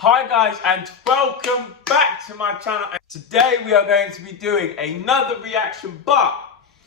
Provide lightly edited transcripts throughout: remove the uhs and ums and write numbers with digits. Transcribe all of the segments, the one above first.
Hi guys, and welcome back to my channel. And today we are going to be doing another reaction, but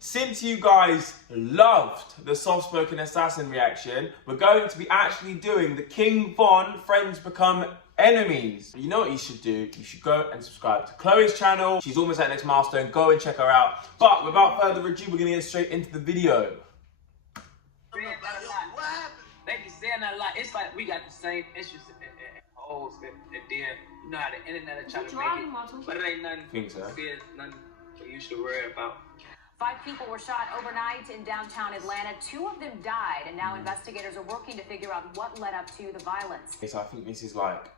since you guys loved the soft-spoken assassin reaction, we're going to be actually doing the King Von Friends Become Enemies. You know what you should do? You should go and subscribe to Chloe's channel. She's almost at next milestone. Go and check her out. But without further ado, we're going to get straight into the video. They be saying that a lot. It's like we got the same issues and then you know how the internet are trying to make it, but it ain't nothing. Nothing you should worry about. 5 people were shot overnight in downtown Atlanta. 2 of them died, and now investigators are working to figure out what led up to the violence. So I think this is like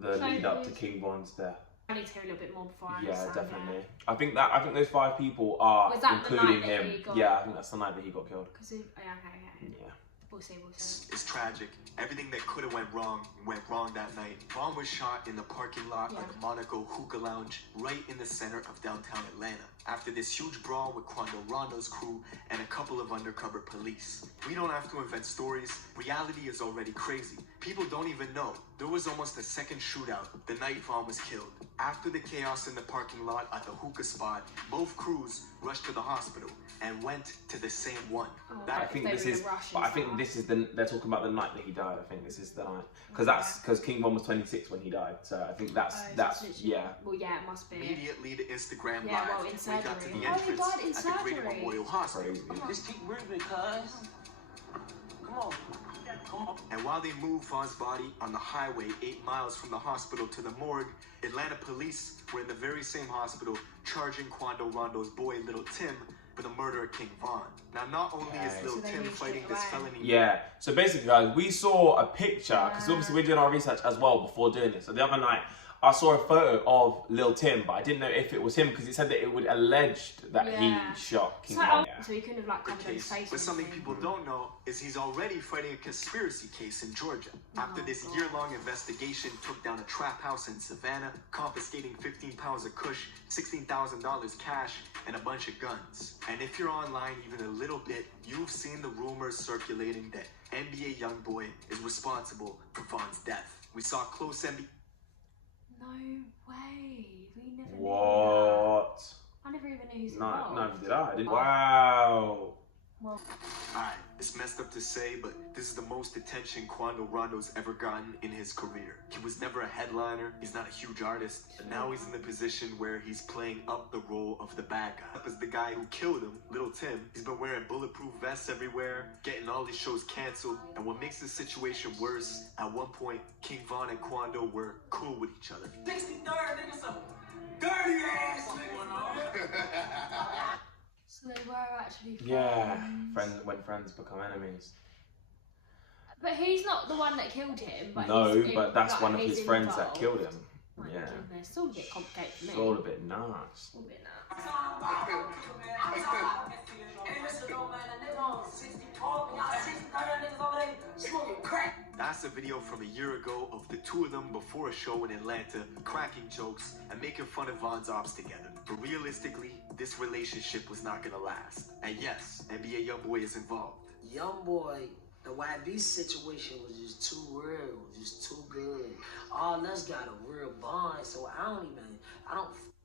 the lead up to King Von's death. I need to hear a little bit more before I Yeah, understand. definitely. I think those 5 people are including him. Yeah, I think that's the night that he got killed. Because okay. Yeah. We'll see. It's tragic. Everything that could have went wrong that night. Von was shot in the parking lot of the Monaco Hookah Lounge right in the center of downtown Atlanta after this huge brawl with Quando Rondo's crew and a couple of undercover police. We don't have to invent stories. Reality is already crazy. People don't even know. There was almost a second shootout the night Von was killed. After the chaos in the parking lot at the hookah spot, both crews rushed to the hospital and went to the same one. I think this is they're talking about the night that he died. I think this is the night because King Von was 26 when he died. So I think that's yeah. Well, yeah, it must be. Immediately to Instagram yeah, Live. Well, in surgery. We got to the entrance at the Greater Memorial Hospital. Just keep breathing, cuz. Come on. And while they moved Von's body on the highway 8 miles from the hospital to the morgue, Atlanta police were in the very same hospital charging Quando Rondo's boy, Little Tim, for the murder of King Von. Now, not only is Little Tim fighting this felony... Yeah, so basically, guys, we saw a picture, because obviously we're doing our research as well before doing this. So the other night, I saw a photo of Lil Tim, but I didn't know if it was him because it said that it would alleged that he shot King Von. So he couldn't have like covered his face. But something people don't know is he's already fighting a conspiracy case in Georgia. After this year-long investigation took down a trap house in Savannah, confiscating 15 pounds of kush, $16,000 cash, and a bunch of guns. And if you're online even a little bit, you've seen the rumors circulating that NBA YoungBoy is responsible for Von's death. We saw close NBA... No way. We never knew What? that. I never even knew who's No, involved. neither did I. Wow. Well, Alright, it's messed up to say, but this is the most attention Quando Rondo's ever gotten in his career. He was never a headliner, he's not a huge artist, but now he's in the position where he's playing up the role of the bad guy. Up as the guy who killed him, Little Tim. He's been wearing bulletproof vests everywhere, getting all his shows canceled, and what makes the situation worse, at one point, King Von and Quando were cool with each other. 63rd, nigga, some dirty ass nigga. so they were actually friends. Yeah, when friends become enemies. But he's not the one that killed him. But No, but that's one of his friends that involved. killed him. My Yeah. goodness, it's all a bit complicated for me. It's all a bit nuts. All a bit nuts. That's a video from a year ago of the 2 of them before a show in Atlanta, cracking jokes and making fun of Von's ops together. But realistically, this relationship was not gonna last. And yes, NBA YoungBoy is involved. YoungBoy, the YB situation was just too real, just too good. All us got a real bond, so I don't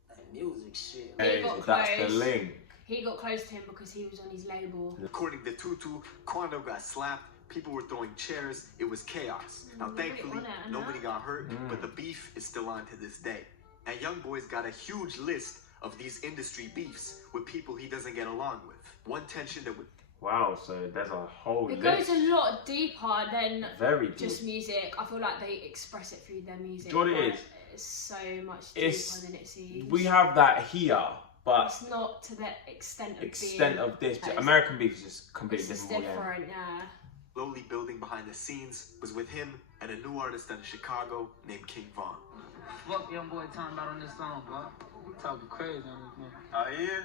that music shit. Hey, that's the link. He got close to him because he was on his label. According to Tutu, Quando got slapped, people were throwing chairs, it was chaos. Now thankfully, nobody got hurt, but the beef is still on to this day. And YoungBoy's got a huge list of these industry beefs with people he doesn't get along with. One tension that would... Wow, so there's a whole It list. goes a lot deeper than deep. just music. I feel like they express it through their music. Do you know what it is? It's so much deeper than it seems. We have that here, but it's not to the extent of this. American beef is just completely it's different. different, yeah. Slowly building behind the scenes was with him and a new artist out of Chicago named King Von. Fuck YoungBoy talking about on this song, bro. He talking crazy on this man. Oh yeah?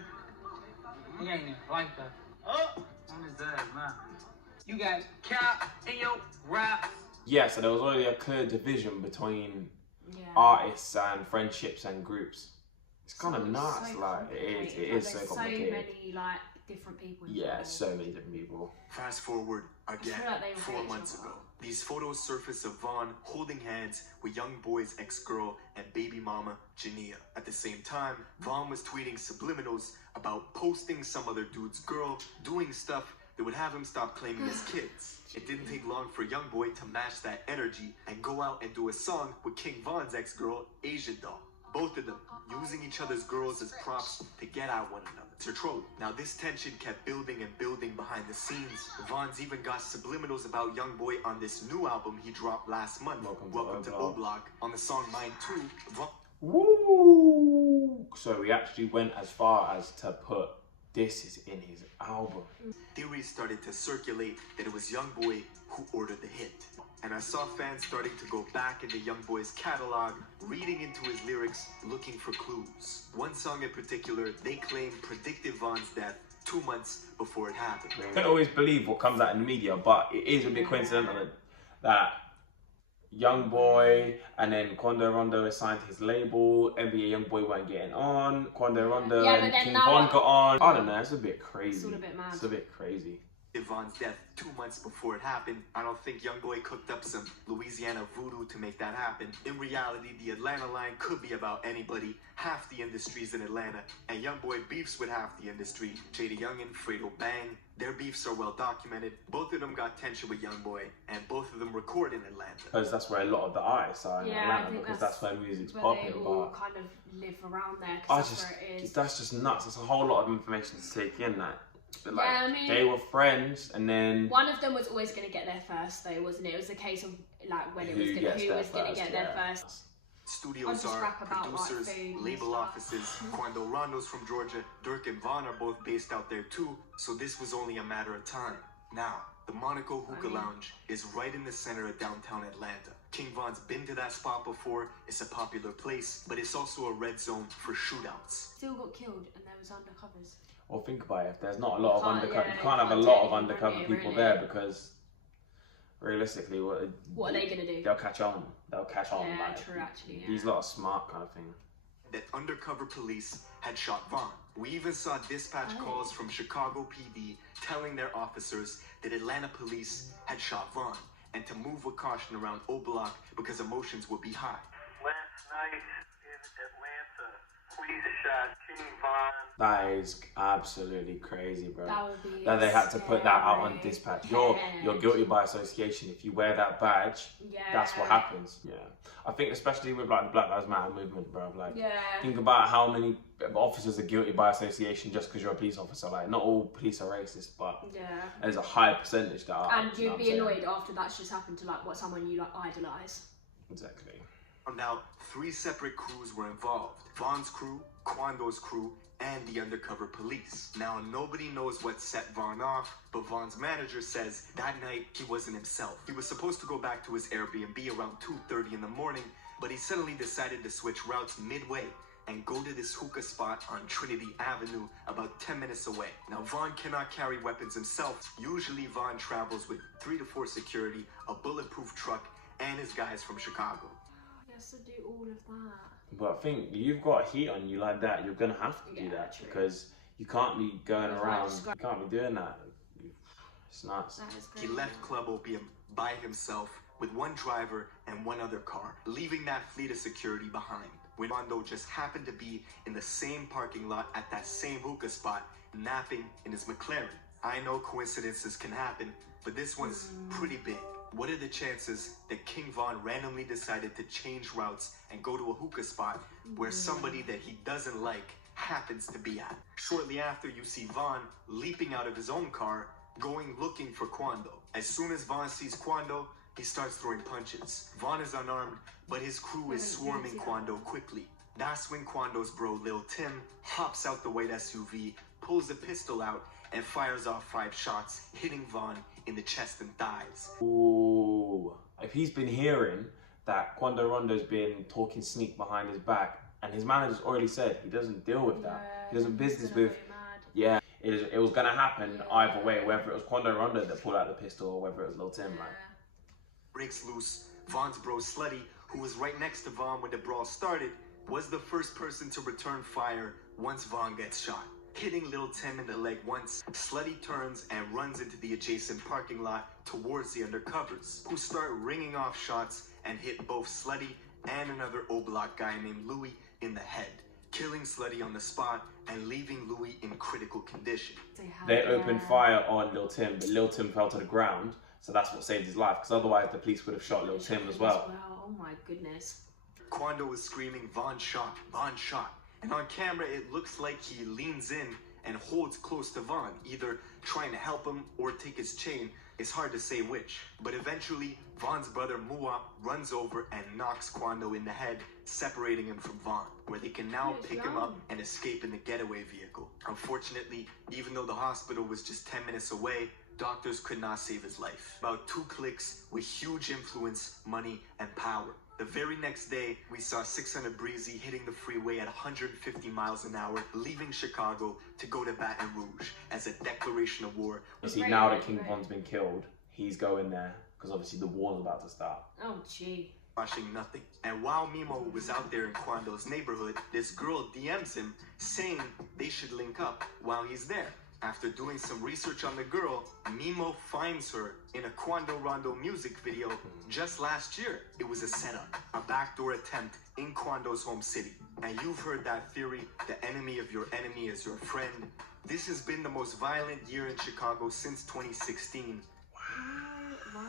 He ain't even like that. Oh! On his ass, man. You got cap in your rap. Yeah, so there was already a clear division between artists and friendships and groups. It's kind of nuts, so like it is so complicated. So many different people. Yeah, so many different people. Fast forward again, like they 4 hate months each ago. other. These photos surface of Vaughn holding hands with young boy's ex-girl and baby mama, Jania. At the same time, Vaughn was tweeting subliminals about posting some other dude's girl, doing stuff that would have him stop claiming his kids. It didn't take long for young boy to match that energy and go out and do a song with King Von's ex-girl, Asia Doll. Both of them using each other's girls as props to get at one another. To troll. Now this tension kept building and building behind the scenes. Von's even got subliminals about young boy on this new album he dropped last month. Welcome to O-Block. On the song Mine Too, Woo! So we actually went as far as to put this is in his album. Theories started to circulate that it was young boy who ordered the hit. And I saw fans starting to go back into young boy's catalog, reading into his lyrics, looking for clues. One song in particular, they claim predicted Von's death 2 months before it happened. You don't always believe what comes out in the media, but it is a bit coincidental that young boy and then Quando Rondo is signed to his label, NBA young boy weren't getting on, Quando Rondo and King Von got on. I don't know, it's a bit crazy. It's all a bit mad. It's a bit crazy. Von's death 2 months before it happened. I don't think young boy cooked up some Louisiana voodoo to make that happen. In reality, the Atlanta line could be about anybody. Half the industry's in Atlanta, and young boy beefs with half the industry. Jada Youngin, Fredo Bang, their beefs are well documented. Both of them got tension with young boy, and both of them record in Atlanta. Because that's where a lot of the artists are in Atlanta, because that's where music's popping. They all kind of live around there. That's just nuts. That's a whole lot of information to take in. That. But like, yeah, I mean, they were friends, and then one of them was always going to get there first, though, wasn't it? It was a case of like when it was who was going to get there first. Studios are producers, label offices. Quando Rondo's from Georgia, Dirk and Von are both based out there too, so this was only a matter of time. Now, the Monaco Hookah Lounge is right in the center of downtown Atlanta. King Von's been to that spot before. It's a popular place, but it's also a red zone for shootouts. Still got killed, and there was undercovers. Well, think about it. If there's not a lot of undercover, you can't have a lot of undercover people there, because realistically, what are they gonna do? They'll catch on. They'll catch on. Yeah, like, true. Actually, yeah. These lot are smart, kind of thing. That undercover police had shot Von. We even saw dispatch calls from Chicago PD telling their officers that Atlanta police had shot Von, and to move with caution around O-Block because emotions would be high. Last night in Atlanta, police shot King Von. That is absolutely crazy, bro. That would be that they had to put that out on dispatch. You're guilty by association. If you wear that badge, that's what happens. Yeah, I think especially with like the Black Lives Matter movement, bro. Like, think about how many officers are guilty by association just because you're a police officer. Like, not all police are racist, but there's a high percentage that are. And you'd be annoyed after that's just happened to like someone you like idolize. Exactly. Now, 3 separate crews were involved. Von's crew, Quando's crew, and the undercover police. Now, nobody knows what set Von off, but Von's manager says that night he wasn't himself. He was supposed to go back to his Airbnb around 2:30 in the morning, but he suddenly decided to switch routes midway and go to this hookah spot on Trinity Avenue about 10 minutes away. Now, Von cannot carry weapons himself. Usually, Von travels with 3 to 4 security, a bulletproof truck, and his guys from Chicago. He has to do all of that. But I think you've got heat on you like that, you're gonna have to do that, because you can't be going around. You can't be doing that. It's nuts. He left Club Opium by himself with 1 driver and 1 other car, leaving that fleet of security behind. When Rondo just happened to be in the same parking lot at that same hookah spot, napping in his McLaren. I know coincidences can happen, but this one's pretty big. What are the chances that King Von randomly decided to change routes and go to a hookah spot where somebody that he doesn't like happens to be at? Shortly after, you see Von leaping out of his own car, going looking for Quando. As soon as Von sees Quando, he starts throwing punches. Von is unarmed, but his crew is swarming Quando quickly. That's when Quando's bro Lil Tim hops out the white SUV, pulls a pistol out, and fires off 5 shots, hitting Von in the chest and thighs. Ooh. If he's been hearing that Quando Rondo's been talking sneak behind his back, and his manager's already said he doesn't deal with that. He doesn't business with. Yeah, it was gonna happen either way, whether it was Quando Rondo that pulled out the pistol or whether it was Lil Tim. Like, breaks loose. Von's bro Slutty, who was right next to Von when the brawl started, was the first person to return fire once Von gets shot. hitting Lil Tim in the leg once. Slutty turns and runs into the adjacent parking lot towards the undercovers, who start ringing off shots and hit both Slutty and another O-Block guy named Louis in the head, killing Slutty on the spot and leaving Louis in critical condition. They opened fire on Lil Tim, but Lil Tim fell to the ground, so that's what saved his life, because otherwise the police would have shot Lil Tim as well. Oh my goodness. Quando was screaming, "Von shot, Von shot." And on camera, it looks like he leans in and holds close to Von, either trying to help him or take his chain. It's hard to say which. But eventually, Von's brother Muap runs over and knocks Quando in the head, separating him from Von, where they can now pick him up and escape in the getaway vehicle. Unfortunately, even though the hospital was just 10 minutes away, doctors could not save his life. About 2 clicks with huge influence, money, and power. The very next day, we saw 600 Breezy hitting the freeway at 150 miles an hour, leaving Chicago to go to Baton Rouge as a declaration of war. You see, now that King Von's been killed, he's going there, because obviously the war's about to start. Oh, gee. Watching nothing. And while Mimo was out there in Quando's neighborhood, this girl DMs him saying they should link up while he's there. After doing some research on the girl, Mimo finds her in a Quando Rondo music video just last year. It was a setup, a backdoor attempt in Quando's home city. And you've heard that theory, the enemy of your enemy is your friend. This has been the most violent year in Chicago since 2016. Wow.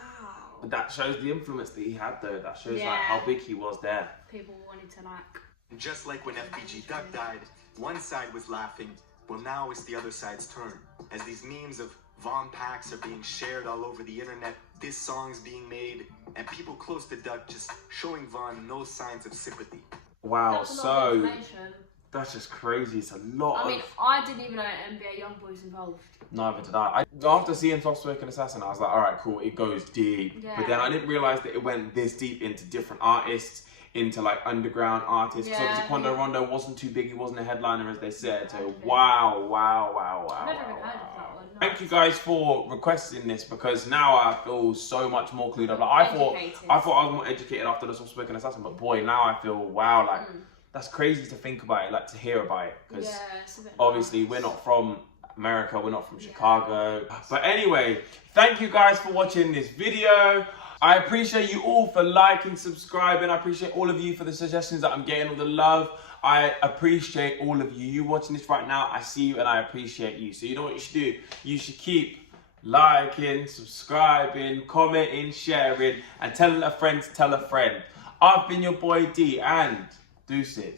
But that shows the influence that he had, though. That shows Yeah. like how big he was there. People wanted to like... Just like when FBG Duck died, one side was laughing. Well, now it's the other side's turn. As these memes of Von packs are being shared all over the internet, this song's being made, and people close to Duck just showing Von no signs of sympathy. Wow, That's a lot of so information. that's just crazy. It's a lot I mean, I didn't even know NBA Youngboy's involved. Neither did I. After seeing Soft Spoken Assassin, I was like, alright, cool, it goes deep. Yeah. But then I didn't realise that it went this deep into different artists, into like underground artists. Because obviously Quando Rondo wasn't too big, he wasn't a headliner as they said. So wow. I've never even heard of that one. No. Thank you guys for requesting this, because now I feel so much more clued up. Like, I thought I was more educated after the Soft Spoken Assassin, but boy, now I feel wow, like that's crazy to think about it, like to hear about it, because obviously we're not from America, we're not from Chicago. But anyway, thank you guys for watching this video. I appreciate you all for liking, subscribing. I appreciate all of you for the suggestions that I'm getting, all the love. I appreciate all of you. You watching this right now, I see you and I appreciate you. So you know what you should do? You should keep liking, subscribing, commenting, sharing, and telling a friend to tell a friend. I've been your boy D, and deuces.